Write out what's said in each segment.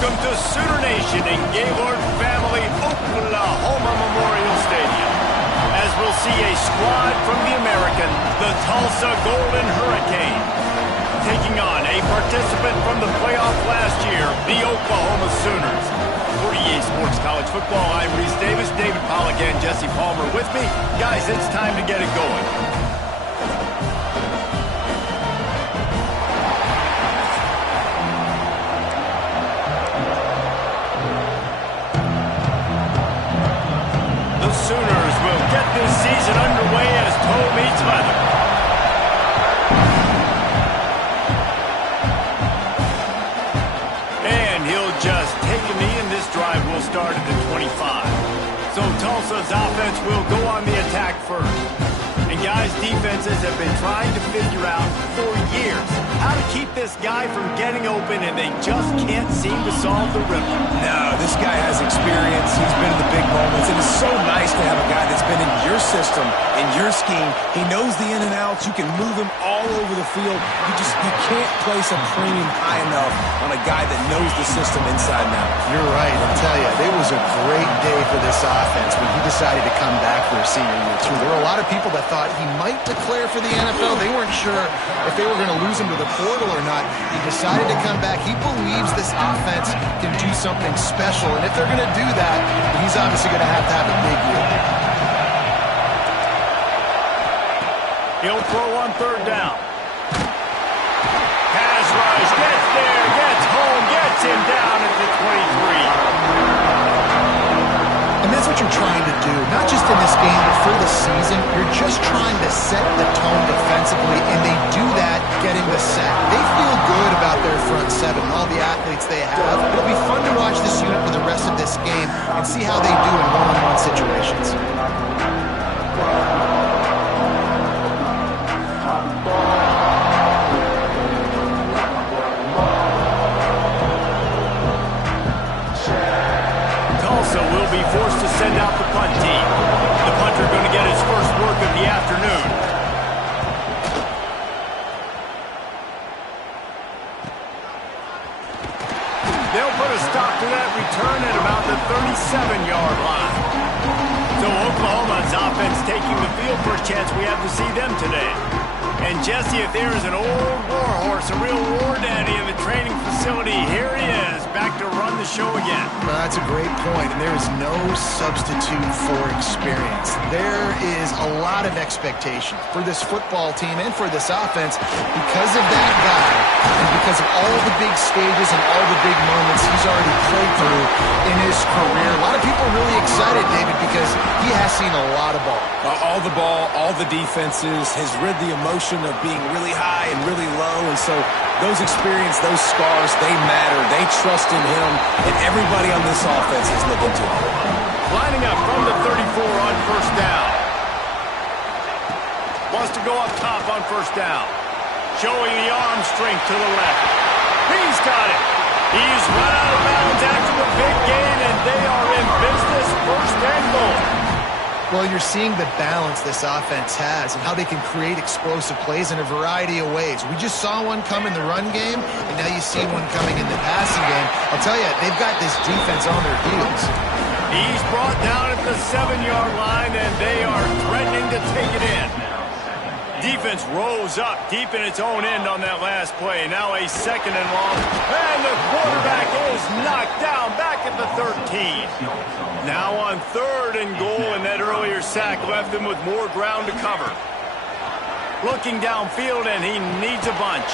Welcome to Sooner Nation in Gaylord Family Oklahoma Memorial Stadium, as we'll see a squad from the American, the Tulsa Golden Hurricane, taking on a participant from the playoff last year, the Oklahoma Sooners. For EA Sports College Football, I'm Reese Davis, David Pollack, and Jesse Palmer with me. Guys, it's time to get it going. The Sooners will get this season underway as toe meets leather. And he'll just take a knee, and this drive will start at the 25. So Tulsa's offense will go on the attack first. And guys, defenses have been trying to figure out for years how to keep this guy from getting open, and they just can't seem to solve the riddle. No, this guy has experience. He's been in the big moments. It is so nice to have a guy that's been in your system, in your scheme. He knows the in and outs. You can move him all over the field. You can't place a premium high enough on a guy that knows the system inside and out. You're right. I tell you, it was a great day for this offense when he decided to come back for his senior year, too. There were a lot of people that thought he might declare for the NFL. They weren't sure if they were going to lose him to the portal or not. He decided to come back. He believes this offense can do something special, and if they're going to do that, he's obviously going to have a big year. He'll throw on third down. Pass rush, gets there, gets home, gets him down at the 23. And that's what you're trying to do, not just in this game, but for the season. You're just trying to set the tone defensively, and they do that getting the sack. They feel good about their front seven and all the athletes they have. It'll be fun to watch this unit for the rest of this game and see how they do in one-on-one situations. Will be forced to send out the punt team. The punter going to get his first work of the afternoon. They'll put a stop to that return at about the 37-yard line. So Oklahoma's offense taking the field. First chance we have to see them today. And Jesse, if there is an old war horse, a real war daddy in the training facility, here he is, back to run the show again. Well, that's a great point, and there is no substitute for experience. There is a lot of expectation for this football team and for this offense because of that guy and because of all the big stages and all the big moments he's already played through in his career. A lot of people are really excited, David, because he has seen a lot of ball. All the ball, all the defenses, has rid the emotion of being really high and really low, and so those experience, those scars, they matter. They trust in him, and everybody on this offense is looking to him. Lining up from the 34 on first down. Wants to go up top on first down. Showing the arm strength to the left. He's got it. He's run out of bounds after the big gain, and they are in business, first and goal. Well, you're seeing the balance this offense has and how they can create explosive plays in a variety of ways. We just saw one come in the run game, and now you see one coming in the passing game. I'll tell you, they've got this defense on their heels. He's brought down at the 7-yard line, and they are threatening to take it in. Defense rose up deep in its own end on that last play. Now a second and long, and the quarterback is knocked down back at the 13. Now on third and goal, and that earlier sack left him with more ground to cover. Looking downfield, and he needs a bunch.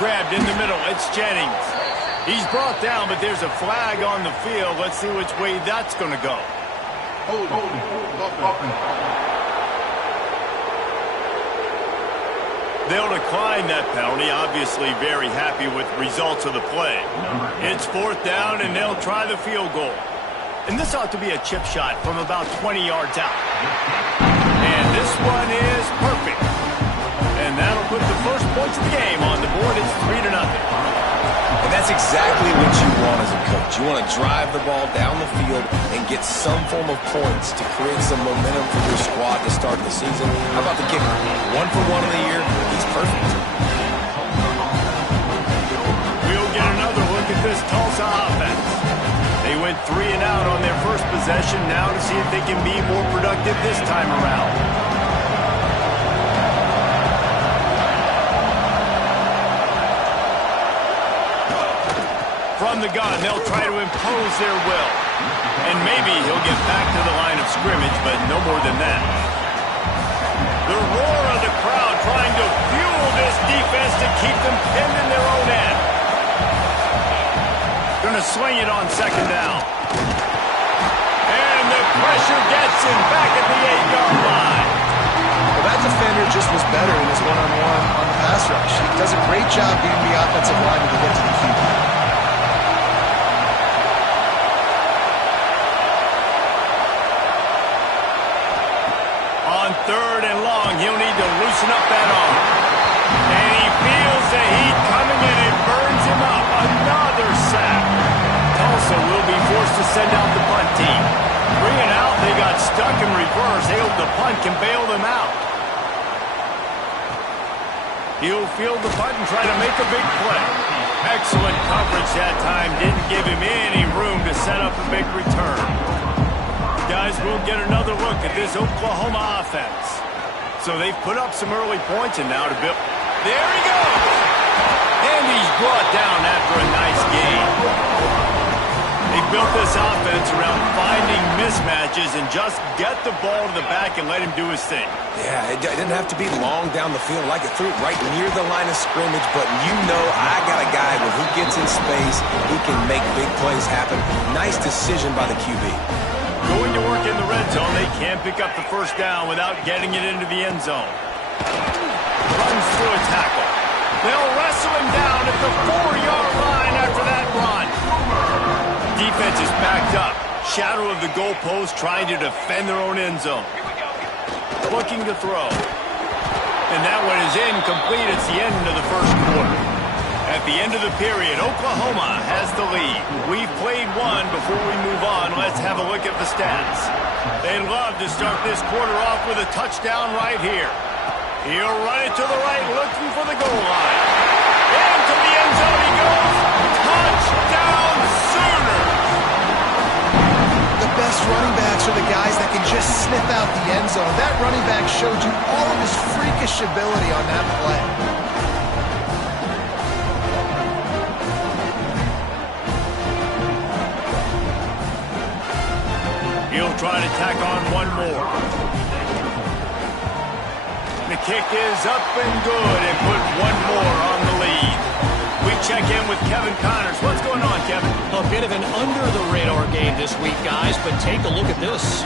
Grabbed in the middle, it's Jennings. He's brought down, but there's a flag on the field. Let's see which way that's going to go. They'll decline that penalty, obviously very happy with results of the play. It's fourth down, and they'll try the field goal. And this ought to be a chip shot from about 20 yards out. And this one is perfect. And that'll put the first points of the game on the board. It's 3-0. And that's exactly what you want as a coach. You want to drive the ball down the field and get some form of points to create some momentum for your squad to start the season. How about the kicker? 1 for 1 of the year. He's perfect. We'll get another look at this Tulsa offense. went 3 and out on their first possession. Now to see if they can be more productive this time around. From the gun, they'll try to impose their will. And maybe he'll get back to the line of scrimmage, but no more than that. The roar of the crowd trying to fuel this defense to keep them pinned in their own end. Going to swing it on second down. And the pressure gets him back at the 8-yard line. Well, that defender just was better in his one-on-one on the pass rush. He does a great job being the offensive lineman to get to the QB. On 3rd and long, he'll need to loosen up that arm. And he feels the heat coming in and burns him up. Another sack. Tulsa will be forced to send out the punt team. Bring it out, they got stuck in reverse. They hope the punt can bail them out. He'll field the punt and try to make a big play. Excellent coverage that time. Didn't give him any room to set up a big return. Guys, we'll get another look at this Oklahoma offense. So they've put up some early points, and now to build. There he goes! And he's brought down after a nice gain. They built this offense around finding mismatches and just get the ball to the back and let him do his thing. Yeah, it didn't have to be long down the field. Like it threw it right near the line of scrimmage, but you know I got a guy when he gets in space, he can make big plays happen. Nice decision by the QB. Going to work in the red zone, they can't pick up the first down without getting it into the end zone. Runs through a tackle. They'll wrestle him down at the 4-yard line after that run. Defense is backed up. Shadow of the goalpost trying to defend their own end zone. Looking to throw. And that one is incomplete. It's the end of the first quarter. At the end of the period, Oklahoma has the lead. We've played one. Before we move on, let's have a look at the stats. They'd love to start this quarter off with a touchdown right here. He'll run it to the right, looking for the goal line. Into the end zone he goes. Touchdown Sooners! The best running backs are the guys that can just sniff out the end zone. That running back showed you all of his freakish ability on that play. He'll try to tack on one more. The kick is up and good and put one more on the lead. We check in with Kevin Connors. What's going on, Kevin? A bit of an under-the-radar game this week, guys, but take a look at this.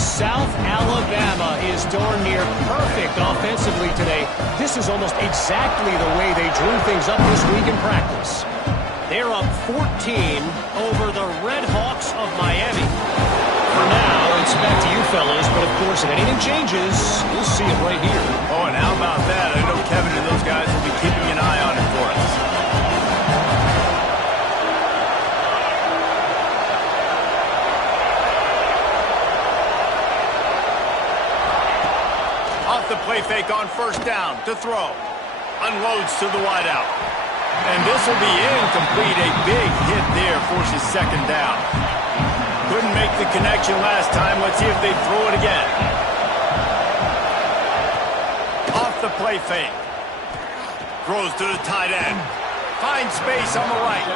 South Alabama is darn near perfect offensively today. This is almost exactly the way they drew things up this week in practice. They're up 14 over the Red Hawks of Miami. For now, it's back to you fellas, but of course, if anything changes, you'll see it right here. Oh, and how about that? I know Kevin and those guys will be keeping an eye on it for us. Off the play fake on first down to throw. Unloads to the wideout. And this will be incomplete. A big hit there forces second down. Couldn't make the connection last time. Let's see if they throw it again. Off the play fake. Throws to the tight end. Finds space on the right.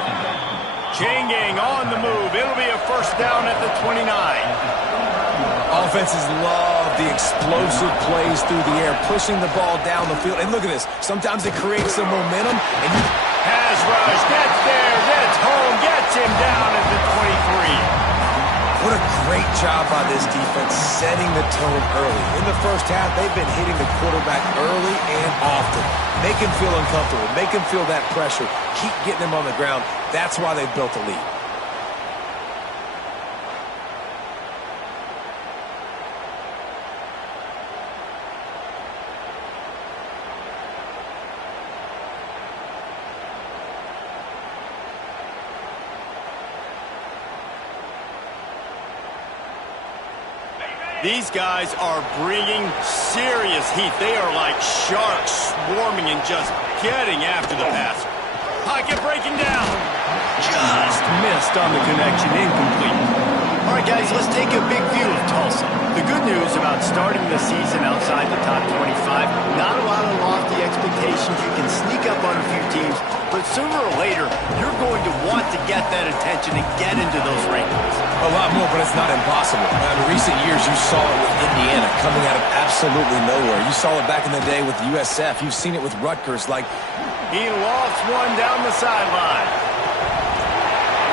Chain gang on the move. It'll be a first down at the 29. Offenses love the explosive plays through the air, pushing the ball down the field. And look at this. Sometimes it creates some momentum. And Pass rush. Gets there. Gets home. Gets him down at the 23. What a great job by this defense setting the tone early. In the first half, they've been hitting the quarterback early and often. Make him feel uncomfortable. Make him feel that pressure. Keep getting him on the ground. That's why they've built a lead. These guys are bringing serious heat. They are like sharks swarming and just getting after the passer. Pocket breaking down. Just missed missed on the connection, incomplete. All right, guys, let's take a big view of Tulsa. The good news about starting the season outside the top 25, not a lot of lofty expectations. You can sneak up on a few teams, but sooner or later, you're going to want to get that attention and get into those rankings. A lot more, but it's not impossible. In recent years, you saw it with Indiana coming out of absolutely nowhere. You saw it back in the day with USF. You've seen it with Rutgers. He lofts one down the sideline.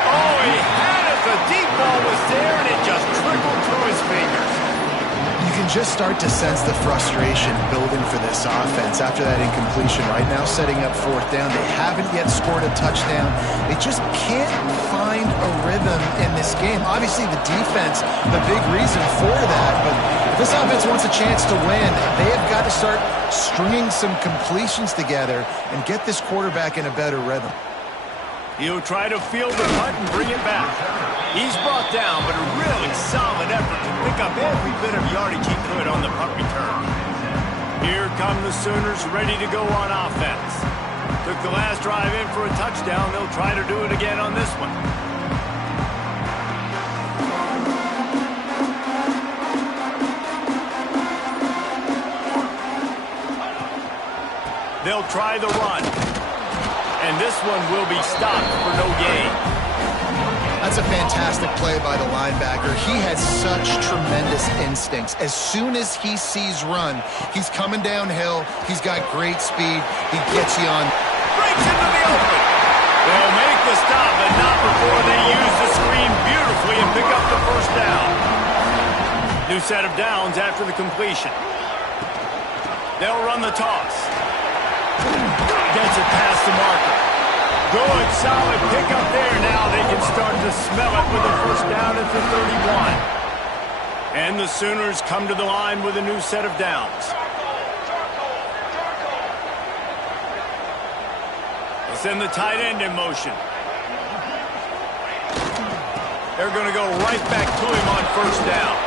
Oh, he had it. The deep ball was there, and it just trickled through his fingers. You can just start to sense the frustration building for this offense after that incompletion. Right now, setting up fourth down. They haven't yet scored a touchdown. They just can't find a rhythm in this game. Obviously, the defense, the big reason for that. But if this offense wants a chance to win, they have got to start stringing some completions together and get this quarterback in a better rhythm. He'll try to field the punt and bring it back. He's brought down, but a really solid effort to pick up every bit of yardage he could on the punt return. Here come the Sooners ready to go on offense. Took the last drive in for a touchdown. They'll try to do it again on this one. They'll try the run. And this one will be stopped for no gain. That's a fantastic play by the linebacker. He has such tremendous instincts. As soon as he sees run, he's coming downhill. He's got great speed. He gets you on. Breaks into the open. They'll make the stop, but not before they use the screen beautifully and pick up the first down. New set of downs after the completion. They'll run the toss. Gets it past the marker. Good, solid pickup there. Now they can start to smell it with a first down at the 31. And the Sooners come to the line with a new set of downs. They'll send the tight end in motion. They're going to go right back to him on first down.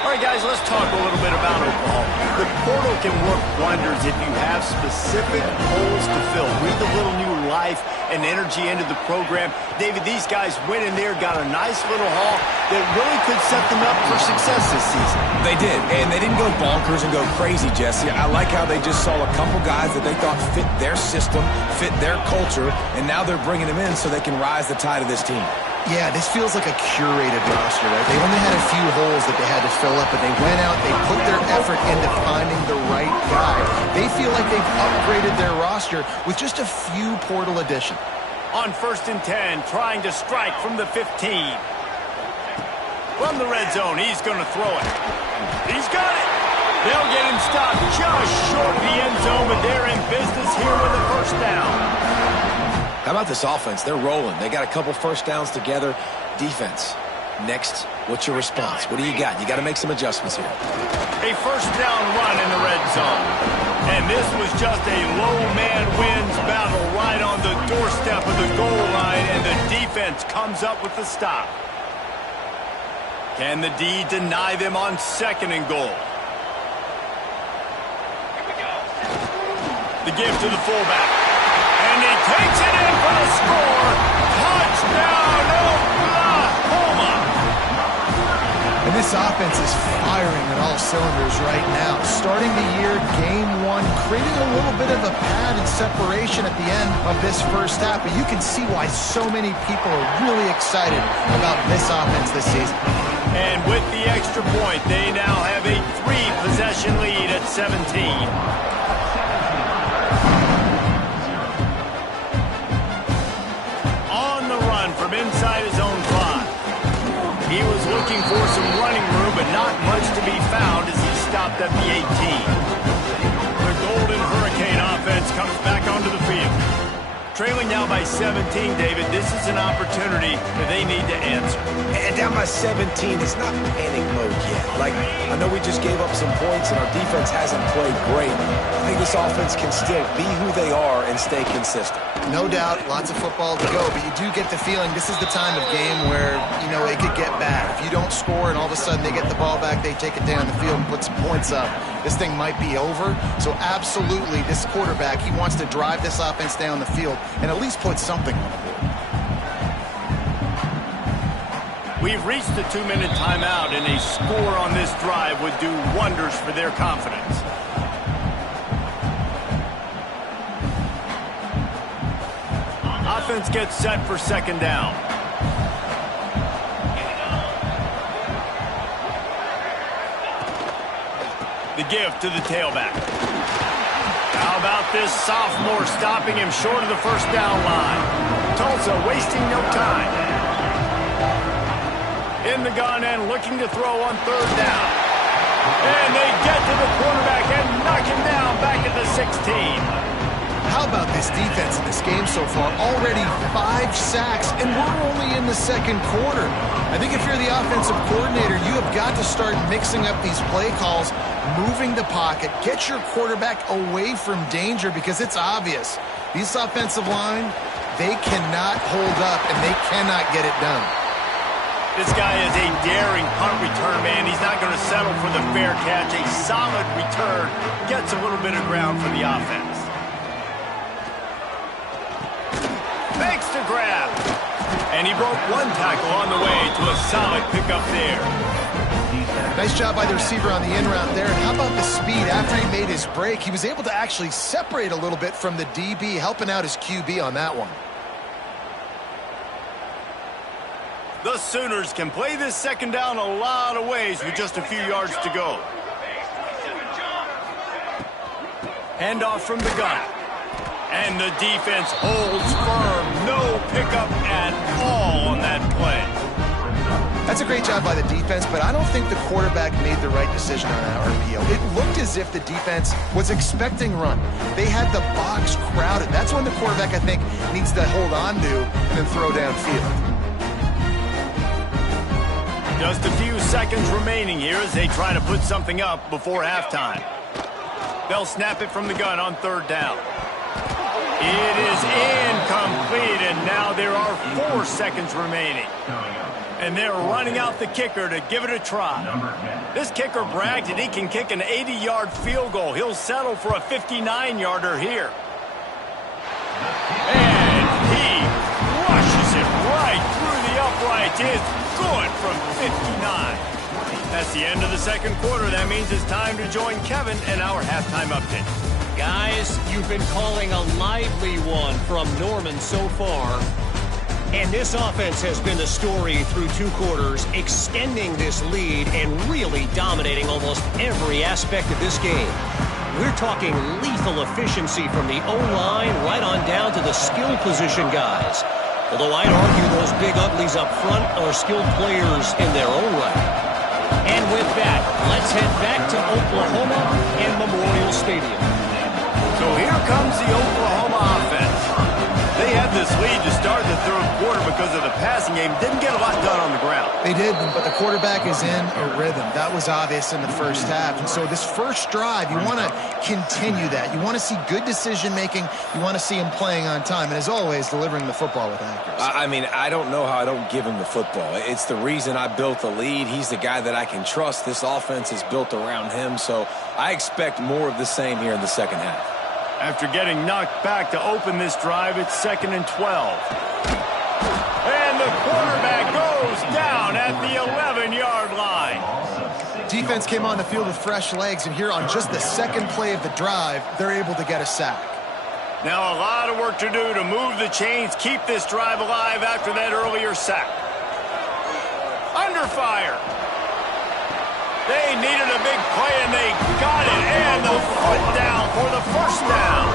All right, guys, let's talk a little bit about Oklahoma. The portal can work wonders if you have specific holes to fill. Breathe a little new life and energy into the program. David, these guys went in there, got a nice little haul that really could set them up for success this season. They did, and they didn't go bonkers and go crazy, Jesse. I like how they just saw a couple guys that they thought fit their system, fit their culture, and now they're bringing them in so they can rise the tide of this team. Yeah, this feels like a curated roster, right? They only had a few holes that they had to fill up, but they went out, they put their effort into finding the right guy. They feel like they've upgraded their roster with just a few portal additions. On 1st and 10, trying to strike from the 15. From the red zone, he's going to throw it. He's got it. They'll get him stopped just short of the end zone, but they're in business here with a first down. How about this offense? They're rolling. They got a couple first downs together. Defense. Next, what's your response? What do you got? You got to make some adjustments here. A first down run in the red zone. And this was just a low man wins battle right on the doorstep of the goal line, and the defense comes up with the stop. Can the D deny them on 2nd and goal? The give to the fullback. And he takes it in for the score. Touchdown, Oklahoma! And this offense is firing at all cylinders right now. Starting the year, game one, creating a little bit of a pad and separation at the end of this first half. But you can see why so many people are really excited about this offense this season. And with the extra point, they now have a 3-possession lead at 17. From inside his own 5. He was looking for some running room, but not much to be found as he stopped at the 18. The Golden Hurricane offense comes back onto the field. Trailing now by 17, David, this is an opportunity that they need to answer. And down by 17, it's not panic mode yet. I know we just gave up some points and our defense hasn't played great. I think this offense can still be who they are and stay consistent. No doubt, lots of football to go, but you do get the feeling this is the time of game where, it could get bad. If you don't score and all of a sudden they get the ball back, they take it down the field and put some points up, this thing might be over. So absolutely, this quarterback, he wants to drive this offense down the field and at least put something on the board. We've reached the 2-minute timeout, and a score on this drive would do wonders for their confidence. Offense gets set for second down. The give to the tailback. How about this sophomore stopping him short of the first down line? Tulsa wasting no time. In the gun and looking to throw on third down. And they get to the quarterback and knock him down back at the 16. How about this defense in this game so far? Already 5 sacks, and we're only in the second quarter. I think if you're the offensive coordinator, you have got to start mixing up these play calls, moving the pocket, get your quarterback away from danger, because it's obvious. This offensive line, they cannot hold up, and they cannot get it done. This guy is a daring punt return man. He's not going to settle for the fair catch. A solid return gets a little bit of ground for the offense. Makes the grab. And he broke one tackle on the way to a solid pickup there. Nice job by the receiver on the in route there. And how about the speed? After he made his break, he was able to actually separate a little bit from the DB, helping out his QB on that one. The Sooners can play this second down a lot of ways with just a few yards to go. Handoff from the gun. And the defense holds firm. No pickup at all on that play. That's a great job by the defense, but I don't think the quarterback made the right decision on that RPO. It looked as if the defense was expecting run. They had the box crowded. That's when the quarterback, I think, needs to hold on to and then throw downfield. Just a few seconds remaining here as they try to put something up before halftime. They'll snap it from the gun on third down. It is incomplete, and now there are 4 seconds remaining. And they're running out the kicker to give it a try. This kicker bragged that he can kick an 80-yard field goal. He'll settle for a 59-yarder here. And he rushes it right through the uprights. It's good from 59. That's the end of the second quarter. That means it's time to join Kevin and our halftime update. Guys, you've been calling a lively one from Norman so far. And this offense has been the story through 2 quarters, extending this lead and really dominating almost every aspect of this game. We're talking lethal efficiency from the O-line right on down to the skill position guys. Although I'd argue those big uglies up front are skilled players in their own right. And with that, let's head back to Oklahoma and Memorial Stadium. So here comes the Oklahoma offense. They had this lead to start the third quarter because of the passing game. Didn't get a lot done on the ground. They did, but the quarterback is in a rhythm. That was obvious in the first half. And so this first drive, you want to continue that. You want to see good decision-making. You want to see him playing on time. And as always, delivering the football with accuracy. I mean, I don't know how I don't give him the football. It's the reason I built the lead. He's the guy that I can trust. This offense is built around him. So I expect more of the same here in the second half. After getting knocked back to open this drive, it's 2nd and 12. And the quarterback goes down at the 11-yard line. Defense came on the field with fresh legs, and here on just the second play of the drive, they're able to get a sack. Now a lot of work to do to move the chains, keep this drive alive after that earlier sack. Under fire. They needed a big play, and they got it. And the foot down for the first down.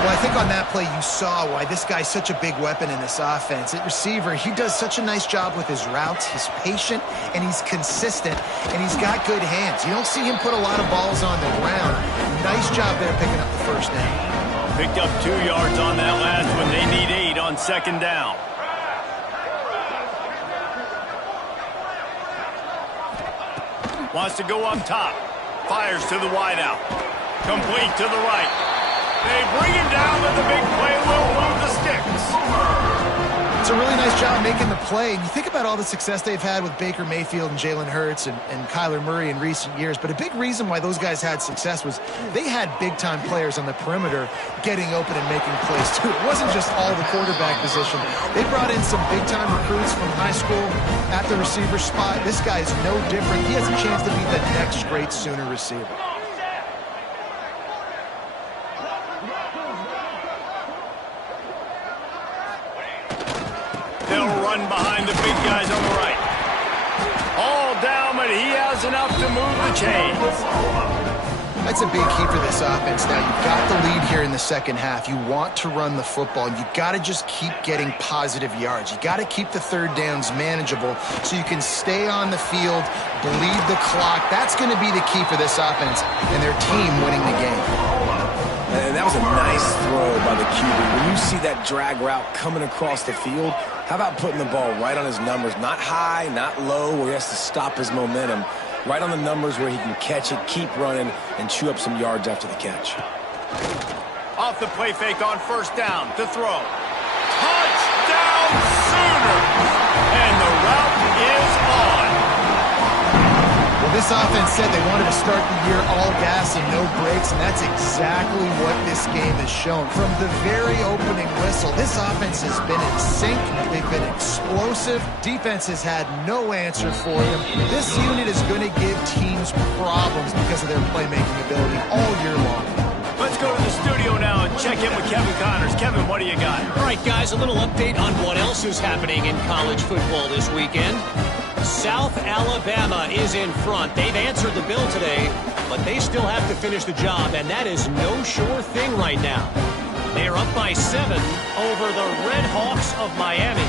Well, I think on that play you saw why this guy's such a big weapon in this offense. At receiver, he does such a nice job with his routes. He's patient, and he's consistent, and he's got good hands. You don't see him put a lot of balls on the ground. Nice job there picking up the first down. Picked up 2 yards on that last one. They need 8 on second down. Wants to go up top. Fires to the wideout. Complete to the right. They bring him down, and the big play will move the sticks. It's a really nice nice job making the play. And you think about all the success they've had with Baker Mayfield and Jalen Hurts and Kyler Murray in recent years. But a big reason why those guys had success was they had big-time players on the perimeter getting open and making plays, too. It wasn't just all the quarterback position. They brought in some big-time recruits from high school at the receiver spot. This guy is no different. He has a chance to be the next great Sooner receiver. They'll run behind the big guys on the right. All down, but he has enough to move the chains. That's a big key for this offense. Now, you've got the lead here in the second half. You want to run the football, and you've got to just keep getting positive yards. You've got to keep the third downs manageable so you can stay on the field, bleed the clock. That's going to be the key for this offense and their team winning the game. And that was a nice throw by the QB. When you see that drag route coming across the field, how about putting the ball right on his numbers? Not high, not low, where he has to stop his momentum. Right on the numbers where he can catch it, keep running, and chew up some yards after the catch. Off the play fake on first down to throw. Touchdown Sooners! And the route is on. Well, this offense said they wanted to start the year all gas and no brakes, and that's exactly what this game has shown. From the very opening whistle, this offense has been in sync. They've been explosive. Defense has had no answer for them. This unit is going to give teams problems because of their playmaking ability all year long. Let's go to the studio now and check in with Kevin Connors. Kevin, what do you got? All right, guys, a little update on what else is happening in college football this weekend. South Alabama is in front. They've answered the bell today, but they still have to finish the job, and that is no sure thing right now. They are up by 7 over the Red Hawks of Miami.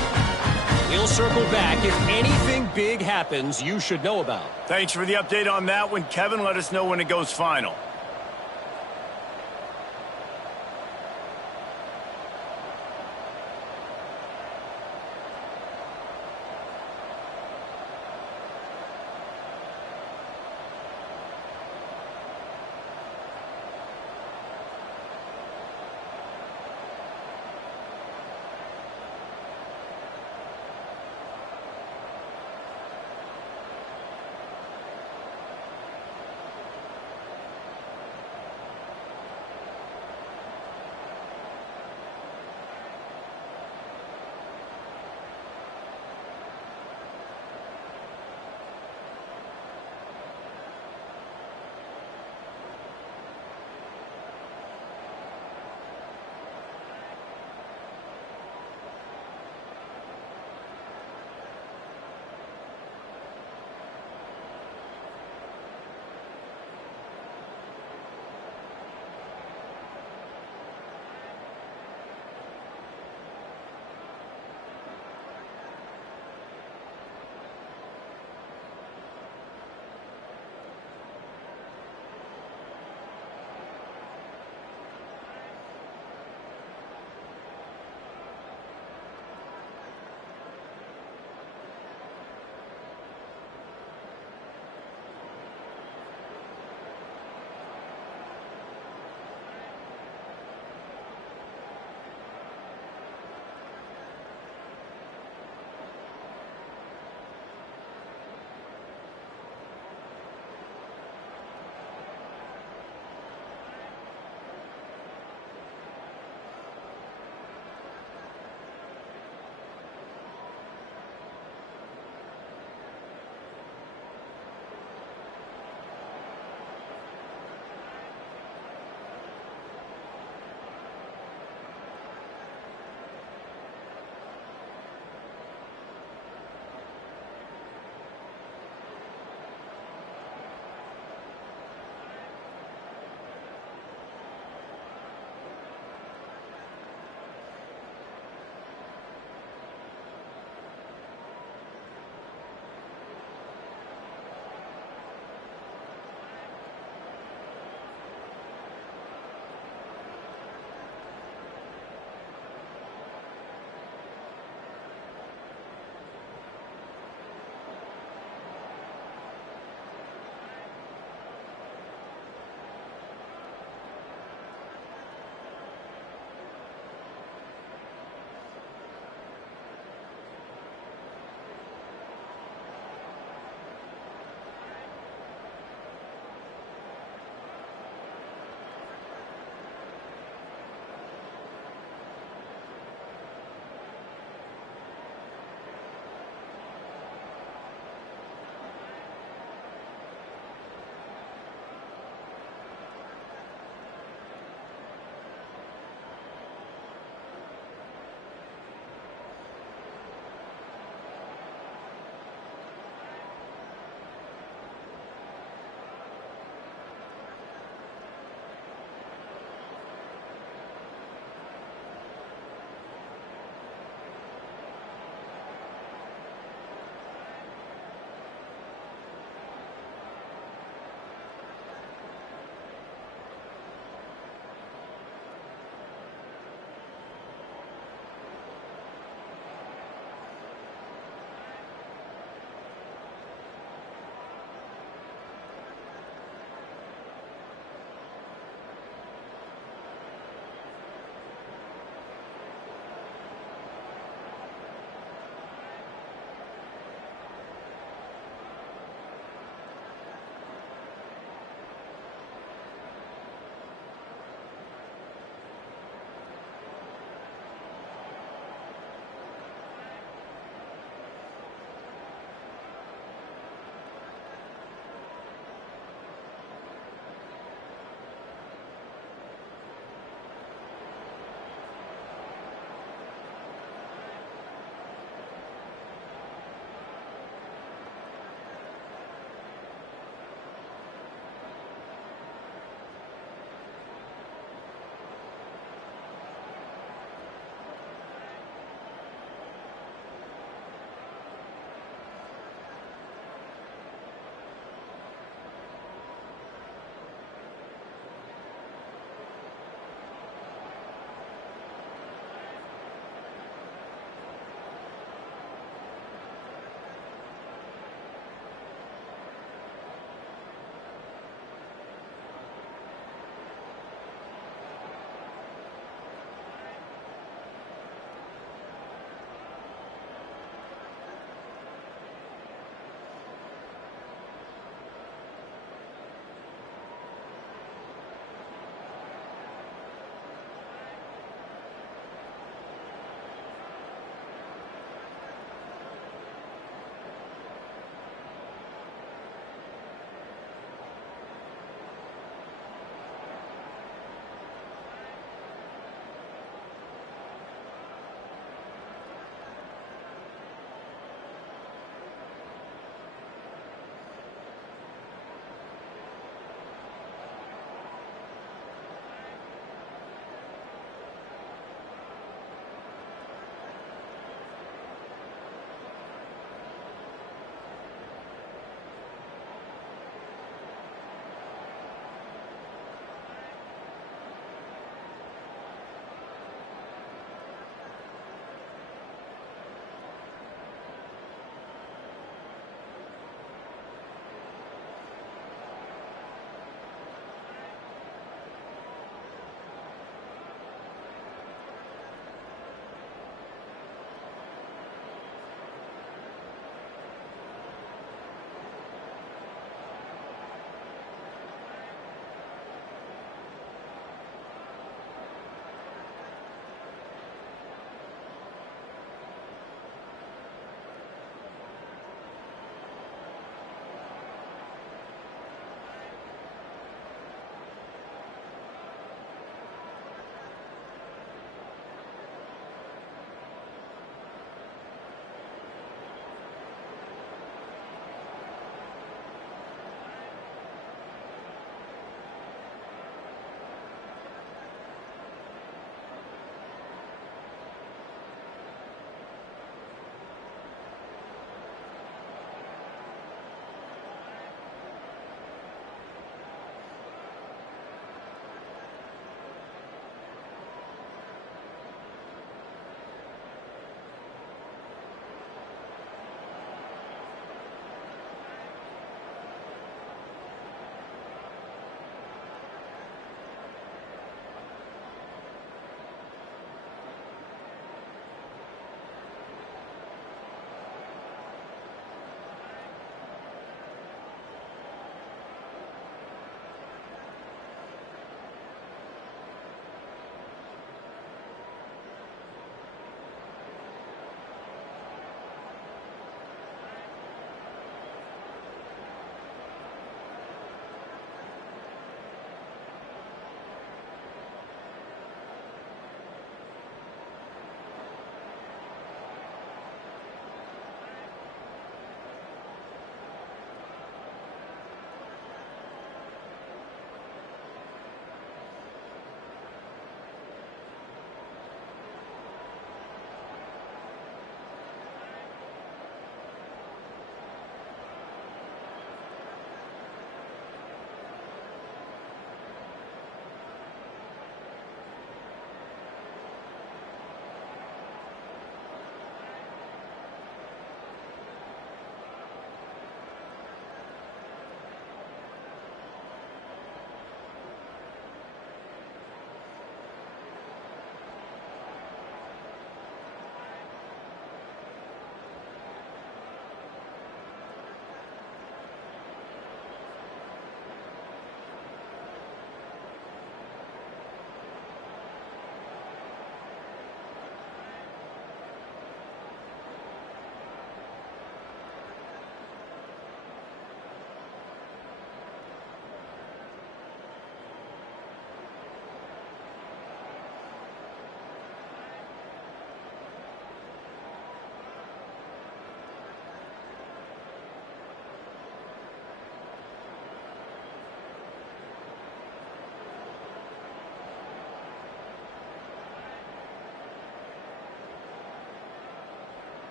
We'll circle back. If anything big happens, you should know about. Thanks for the update on that one, Kevin. Let us know when it goes final.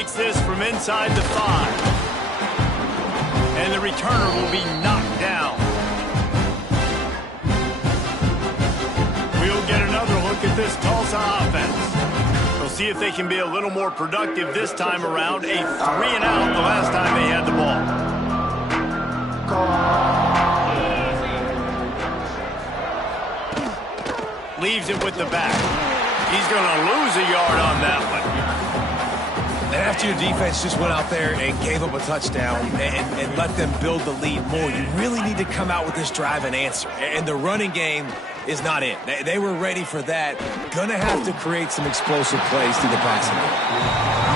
takes this from inside the 5. And the returner will be knocked down. We'll get another look at this Tulsa offense. We'll see if they can be a little more productive this time around. A 3-and-out the last time they had the ball. Leaves it with the back. He's going to lose a yard on that one. And after your defense just went out there and gave up a touchdown and let them build the lead more, you really need to come out with this drive and answer. And the running game is not it. They were ready for that. Gonna have to create some explosive plays through the passing game.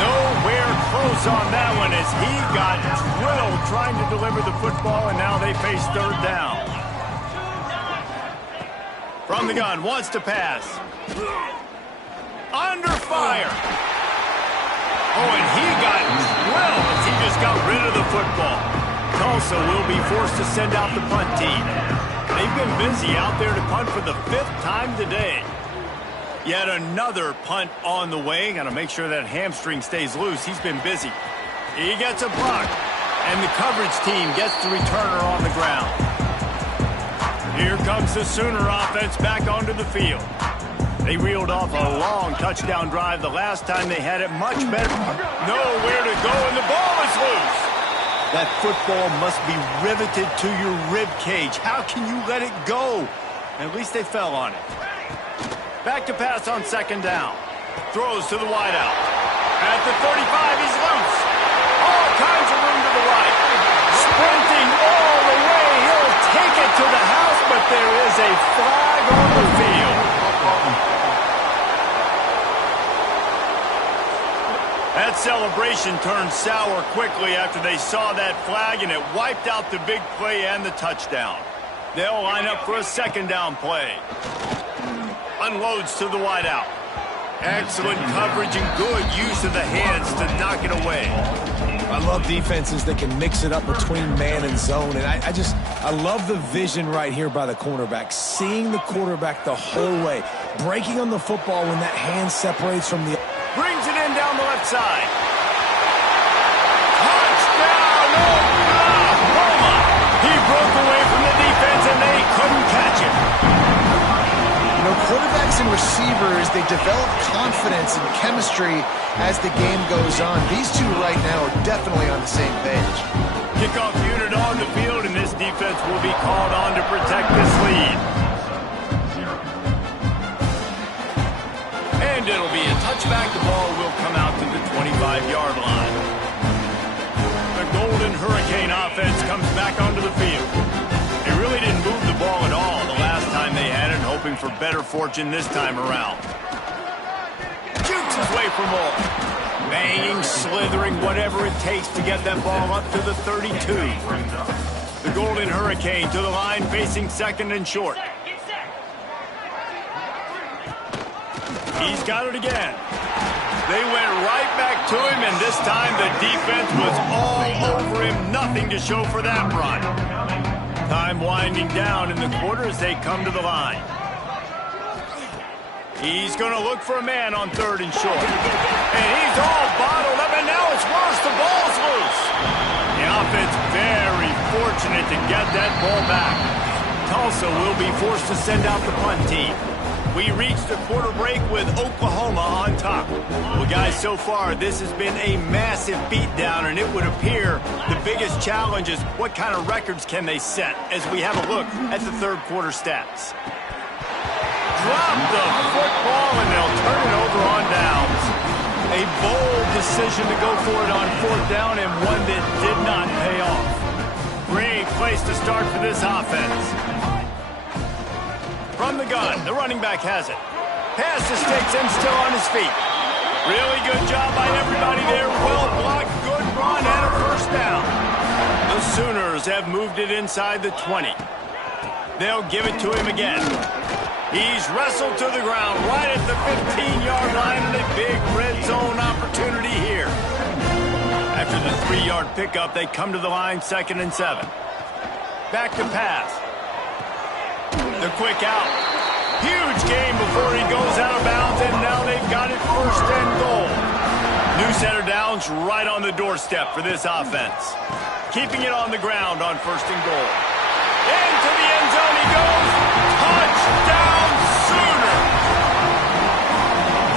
Nowhere close on that one as he got drilled trying to deliver the football, and now they face third down. From the gun, wants to pass. Under fire. Oh, and he got drilled as he just got rid of the football. Tulsa will be forced to send out the punt team. They've been busy out there to punt for the 5th time today. Yet another punt on the way. Got to make sure that hamstring stays loose. He's been busy. He gets a block, and the coverage team gets the returner on the ground. Here comes the Sooner offense back onto the field. They reeled off a long touchdown drive the last time they had it. Much better. Nowhere to go, and the ball is loose. That football must be riveted to your rib cage. How can you let it go? At least they fell on it. Back to pass on second down. Throws to the wideout. At the 35, he's loose. All kinds of room to the right. Sprinting all the way. He'll take it to the house, but there is a flag on the field. That celebration turned sour quickly after they saw that flag, and it wiped out the big play and the touchdown. They'll line up for a second down play. Unloads to the wideout. Excellent coverage and good use of the hands to knock it away. I love defenses that can mix it up between man and zone, and I love the vision right here by the cornerback, seeing the quarterback the whole way, breaking on the football when that hand separates from the... Brings it in down the left side. Touchdown, Oklahoma! He broke away from the defense, and they couldn't catch it. You know, quarterbacks and receivers, they develop confidence and chemistry as the game goes on. These two right now are definitely on the same page. Kickoff unit on the field, and this defense will be called on to protect this lead. And it'll be a touchback. The ball will come out to the 25-yard line. The Golden Hurricane offense comes back onto the field. They really didn't move the ball at all the last time they had it, hoping for better fortune this time around. Shoots his way for more. Banging, slithering, whatever it takes to get that ball up to the 32. The Golden Hurricane to the line, facing second and short. He's got it again. They went right back to him, and this time the defense was all over him. Nothing to show for that run. Time winding down in the quarter as they come to the line. He's going to look for a man on third and short. And he's all bottled up, and now it's worse. The ball's loose. The offense very fortunate to get that ball back. Tulsa will be forced to send out the punt team. We reached the quarter break with Oklahoma on top. Well, guys, so far this has been a massive beatdown, and it would appear the biggest challenge is what kind of records can they set as we have a look at the third quarter stats. Drop the football, and they'll turn it over on downs. A bold decision to go for it on fourth down, and one that did not pay off. Great place to start for this offense. From the gun, the running back has it. Pass to Sticks and still on his feet. Really good job by everybody there. Well blocked, good run, and a first down. The Sooners have moved it inside the 20. They'll give it to him again. He's wrestled to the ground right at the 15-yard line, and a big red zone opportunity here. After the 3-yard pickup, they come to the line, 2nd and 7. Back to pass. The quick out. Huge game before he goes out of bounds, and now they've got it 1st and goal. New center down's right on the doorstep for this offense. Keeping it on the ground on 1st and goal. Into the end zone he goes. Touchdown Sooner!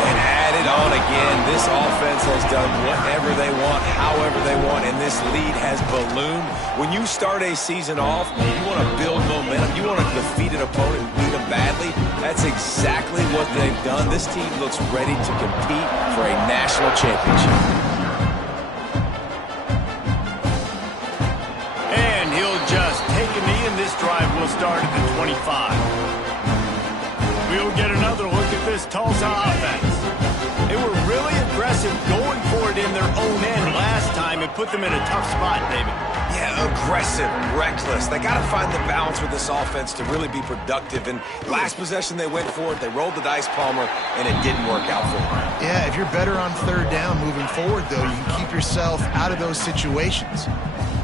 And add it on again. This offense has done whatever they want, however they want, and this lead has ballooned. When you start a season off, you want to build momentum. You want to defeat an opponent and beat them badly. That's exactly what they've done. This team looks ready to compete for a national championship. And he'll just take a knee, and this drive will start at the 25. We'll get another look at this Tulsa offense. They were really aggressive going for it in their own end last time and put them in a tough spot, David. Yeah, aggressive, reckless. They got to find the balance with this offense to really be productive. And last possession, they went for it. They rolled the dice, Palmer, and it didn't work out for them. Yeah, if you're better on 3rd down moving forward, though, you can keep yourself out of those situations.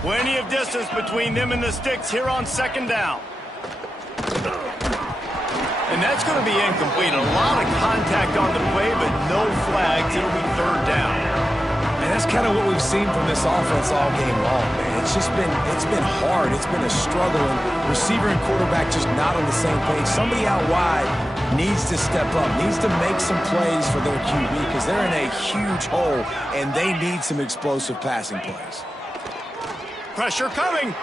Plenty of distance between them and the sticks here on 2nd down. And that's going to be incomplete. A lot of contact on the play, but no flags. It'll be 3rd down. And that's kind of what we've seen from this offense all game long, man. It's been hard. It's been a struggle, and receiver and quarterback just not on the same page. Somebody out wide needs to step up, needs to make some plays for their QB because they're in a huge hole, and they need some explosive passing plays. Pressure coming.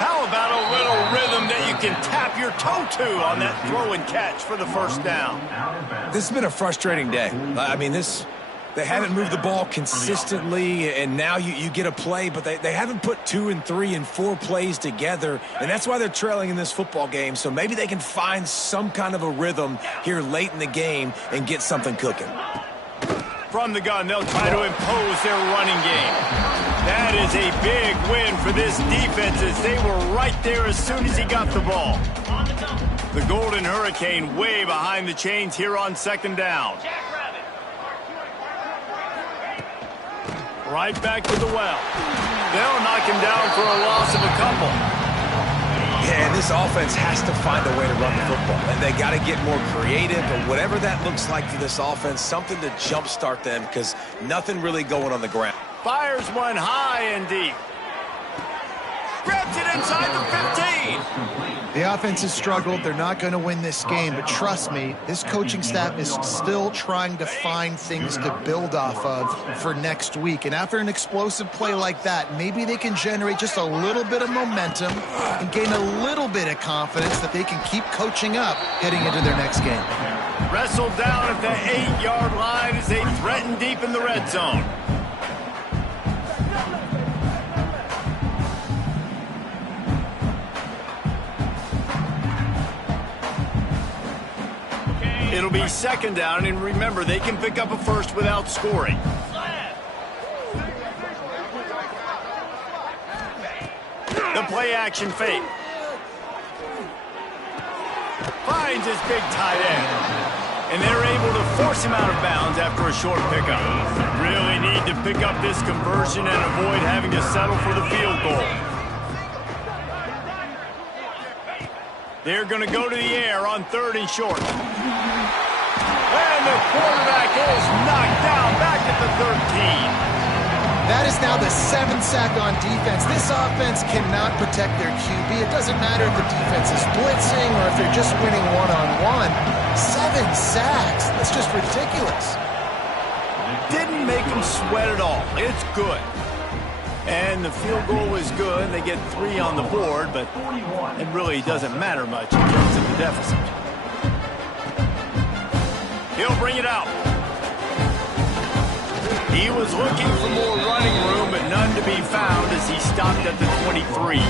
How about a little rhythm that you can tap your toe to on that throw and catch for the 1st down? This has been a frustrating day. I mean, they haven't moved the ball consistently, and now you get a play, but they haven't put 2 and 3 and 4 plays together, and that's why they're trailing in this football game. So maybe they can find some kind of a rhythm here late in the game and get something cooking. From the gun, they'll try to impose their running game. That is a big win for this defense as they were right there as soon as he got the ball. The Golden Hurricane way behind the chains here on 2nd down. Right back to the well. They'll knock him down for a loss of a couple. Yeah, and this offense has to find a way to run the football. And they got to get more creative, but whatever that looks like for this offense, something to jumpstart them because nothing really going on the ground. Fires one high and deep. Grabs it inside the 15. The offense has struggled. They're not going to win this game, but trust me, this coaching staff is still trying to find things to build off of for next week. And after an explosive play like that, maybe they can generate just a little bit of momentum and gain a little bit of confidence that they can keep coaching up heading into their next game. Wrestled down at the 8-yard line as they threaten deep in the red zone. It'll be 2nd down, and remember, they can pick up a first without scoring. The play-action fake. Finds his big tight end. And they're able to force him out of bounds after a short pickup. Really need to pick up this conversion and avoid having to settle for the field goal. They're going to go to the air on 3rd and short. And the quarterback is knocked down back at the 13. That is now the 7th sack on defense. This offense cannot protect their QB. It doesn't matter if the defense is blitzing or if they're just winning one-on-one. 7 sacks. That's just ridiculous. Didn't make them sweat at all. It's good. And the field goal is good. They get 3 on the board, but it really doesn't matter much in terms of the deficit. He'll bring it out. He was looking for more running room, but none to be found as he stopped at the 23.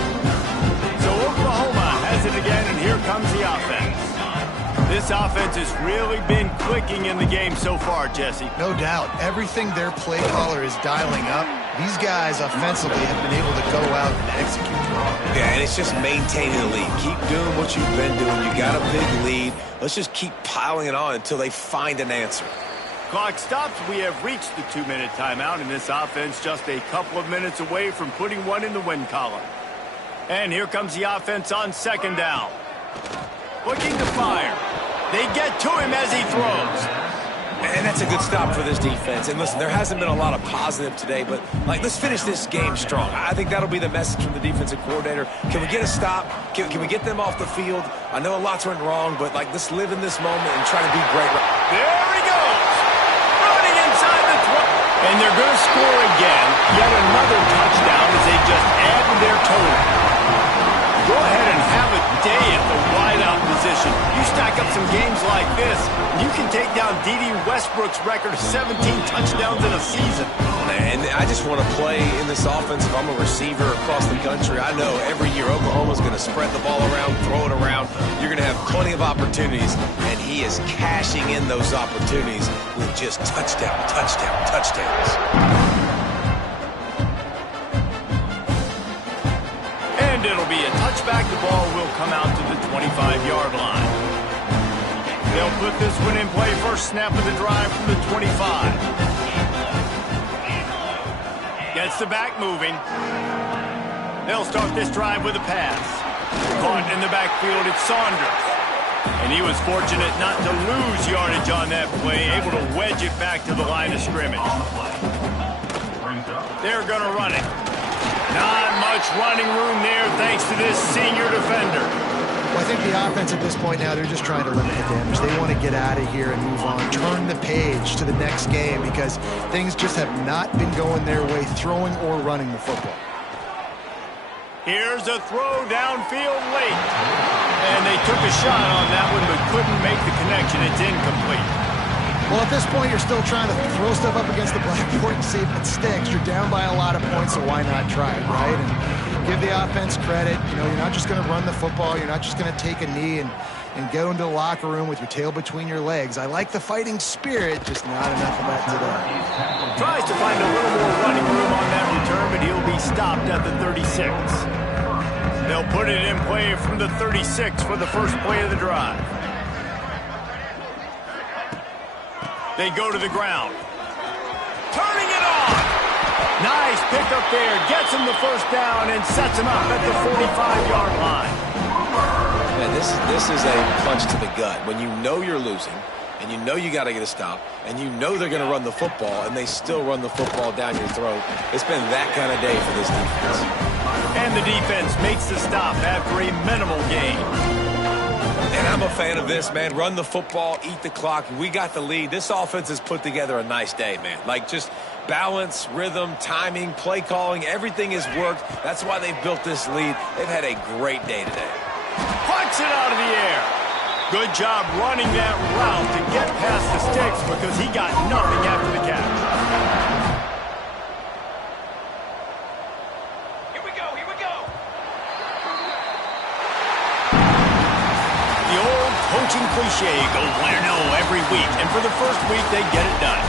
So Oklahoma has it again, and here comes the offense. This offense has really been clicking in the game so far, Jesse. No doubt. Everything their play caller is dialing up, these guys offensively have been able to go out and execute. Yeah, and it's just maintaining the lead. Keep doing what you've been doing. You got a big lead. Let's just keep piling it on until they find an answer. Clock stops. We have reached the 2-minute timeout, and this offense just a couple of minutes away from putting one in the win column. And here comes the offense on 2nd down. Looking to fire. They get to him as he throws. And that's a good stop for this defense. And listen, there hasn't been a lot of positive today, but let's finish this game strong. I think that'll be the message from the defensive coordinator. Can we get a stop? Can we get them off the field? I know a lot's went wrong, but let's live in this moment and try to be great. There he goes, running inside the 20. And they're going to score again. Yet another touchdown as they just add to their total. Go ahead and have a day at the wideout position. You stack up some games like this, and you can take down D.D. Westbrook's record of 17 touchdowns in a season. And I just want to play in this offense if I'm a receiver across the country. I know every year Oklahoma's going to spread the ball around, throw it around. You're going to have plenty of opportunities, and he is cashing in those opportunities with just touchdowns. And it'll be a touchback. The ball will come out to the 25-yard line. They'll put this one in play. First snap of the drive from the 25. Gets the back moving. They'll start this drive with a pass. Caught in the backfield, it's Saunders. And he was fortunate not to lose yardage on that play, able to wedge it back to the line of scrimmage. They're going to run it. Not much running room there thanks to this senior defender. Well, I think the offense at this point now, they're just trying to limit the damage. They want to get out of here and move on, turn the page to the next game because things just have not been going their way, throwing or running the football. Here's a throw downfield late. And they took a shot on that one but couldn't make the connection. It's incomplete. Well, at this point, you're still trying to throw stuff up against the blackboard and see if it sticks. You're down by a lot of points, so why not try it, right? And give the offense credit. You know, you're not just going to run the football. You're not just going to take a knee and go into the locker room with your tail between your legs. I like the fighting spirit, just not enough of that today. Tries to find a little more running room on that return, but he'll be stopped at the 36. They'll put it in play from the 36 for the first play of the drive. They go to the ground. Turning it on. Nice pickup there. Gets him the first down and sets him up at the 45-yard line. Man, this is a punch to the gut. When you know you're losing, and you know you got to get a stop, and you know they're going to run the football, and they still run the football down your throat. It's been that kind of day for this defense. And the defense makes the stop after a minimal gain. And I'm a fan of this, man. Run the football, eat the clock. We got the lead. This offense has put together a nice day, man. Just balance, rhythm, timing, play calling, everything has worked. That's why they've built this lead. They've had a great day today. Punts it out of the air. Good job running that route to get past the sticks because he got nothing after the catch. Here we go. The old coaching cliche, go win or no every week. And for the first week, they get it done.